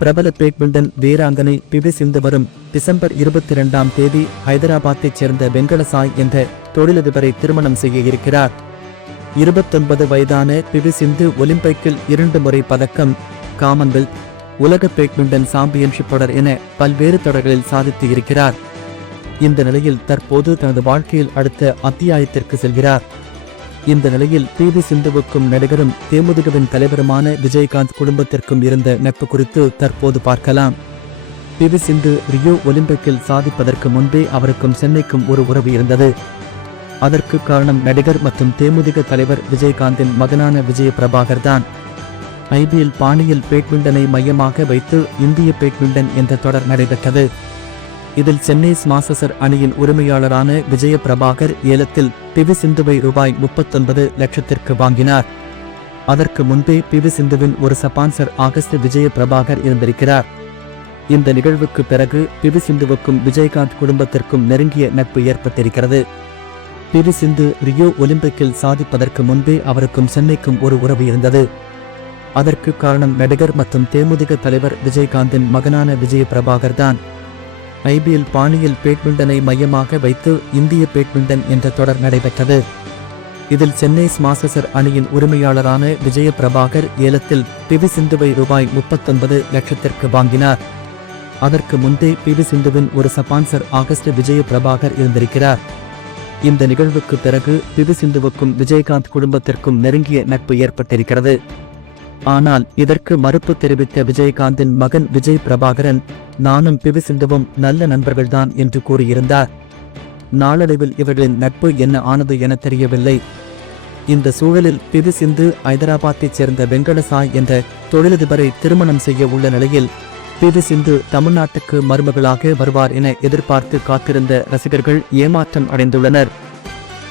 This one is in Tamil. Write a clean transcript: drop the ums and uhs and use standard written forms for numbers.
பிரபல பேட்மிண்டன் வீராங்கனை பி.வி. சிந்து வரும் டிசம்பர் 22ஆம் தேதி ஹைதராபாத்தைச் சேர்ந்த வெங்கட சாய் என்ற தொழிலதிபரை திருமணம் செய்ய இருக்கிறார். 29 வயதான பி.வி. சிந்து ஒலிம்பிக்கில் 2 முறை பதக்கம், காமன்வெல்த், உலக பேட்மிண்டன் சாம்பியன்ஷிப் தொடர் என பல்வேறு தொடர்களில் சாதித்து இருக்கிறார். இந்த நிலையில் தற்போது தனது வாழ்க்கையில் அடுத்த அத்தியாயத்திற்கு செல்கிறார். இந்த நிலையில் பி.வி. சிந்துவுக்கும் நடிகரும் தேமுதிகவின் தலைவருமான விஜயகாந்த் குடும்பத்திற்கும் இருந்த நட்பு குறித்து தற்போது பார்க்கலாம். பி.வி. சிந்து ரியோ ஒலிம்பிக்கில் சாதிப்பதற்கு முன்பே அவருக்கும் சென்னைக்கும் ஒரு உறவு இருந்தது. அதற்கு காரணம் நடிகர் மற்றும் தேமுதிக தலைவர் விஜயகாந்தின் மகனான விஜய பிரபாகர் தான். ஐபிஎல் பாணியில் பேட்மிண்டனை மையமாக வைத்து இந்திய பேட்மிண்டன் என்ற தொடர் நடைபெற்றது. இதில் சென்னை மாஸ்டர்ஸ் அணியின் உரிமையாளரான விஜய பிரபாகர் ஏலத்தில் பி.வி. சிந்துவை ரூபாய் 39 லட்சத்திற்கு வாங்கினார். அதற்கு முன்பே பி.வி. சிந்துவின் ஒரு ஸ்பான்சர் ஆகஸ்ட் விஜய பிரபாகர் இருந்திருக்கிறார். இந்த நிகழ்வுக்கு பிறகு பி.வி. சிந்துவுக்கும் விஜயகாந்த் குடும்பத்திற்கும் நெருங்கிய நட்பு ஏற்பட்டிருக்கிறது. பி.வி. சிந்து ரியோ ஒலிம்பிக்கில் சாதிப்பதற்கு முன்பே அவருக்கும் சென்னைக்கும் ஒரு உறவு இருந்தது. அதற்கு காரணம் நடிகர் மற்றும் தேமுதிக தலைவர் விஜயகாந்தின் மகனான விஜய பிரபாகர் தான். ஐபிஎல் பாணியில் பேட்மிண்டனை மையமாக வைத்து இந்திய பேட்மிண்டன் என்ற தொடர் நடைபெற்றது. இதில் சென்னை மாஸ்டர்ஸ் அணியின் உரிமையாளரான விஜய பிரபாகர் ஏலத்தில் பி.வி. சிந்துவை ரூபாய் 39 லட்சத்திற்கு வாங்கினார். அதற்கு முன்பே பி.வி. சிந்துவின் ஒரு ஸ்பான்சர் ஆகஸ்ட் விஜய பிரபாகர் இருந்திருக்கிறார். இந்த நிகழ்வுக்கு பிறகு பி.வி. சிந்துவுக்கும் விஜயகாந்த் குடும்பத்திற்கும் நெருங்கிய நட்பு ஏற்பட்டிருக்கிறது. ஆனால் இதற்கு மறுப்பு தெரிவித்த விஜயகாந்தின் மகன் விஜய் பிரபாகரன், நானும் பி.வி. சிந்துவும் நல்ல நண்பர்கள்தான் என்று கூறியிருந்தார். நாளடைவில் இவர்களின் நட்பு என்ன ஆனது என தெரியவில்லை. இந்த சூழலில் பி.வி. சிந்து ஐதராபாத்தைச் சேர்ந்த வெங்கட சாய் என்ற தொழிலதிபரை திருமணம் செய்ய உள்ள நிலையில் பி.வி. சிந்து தமிழ்நாட்டுக்கு மருமகளாக வருவார் என எதிர்பார்த்து காத்திருந்த ரசிகர்கள் ஏமாற்றம் அடைந்துள்ளனர்.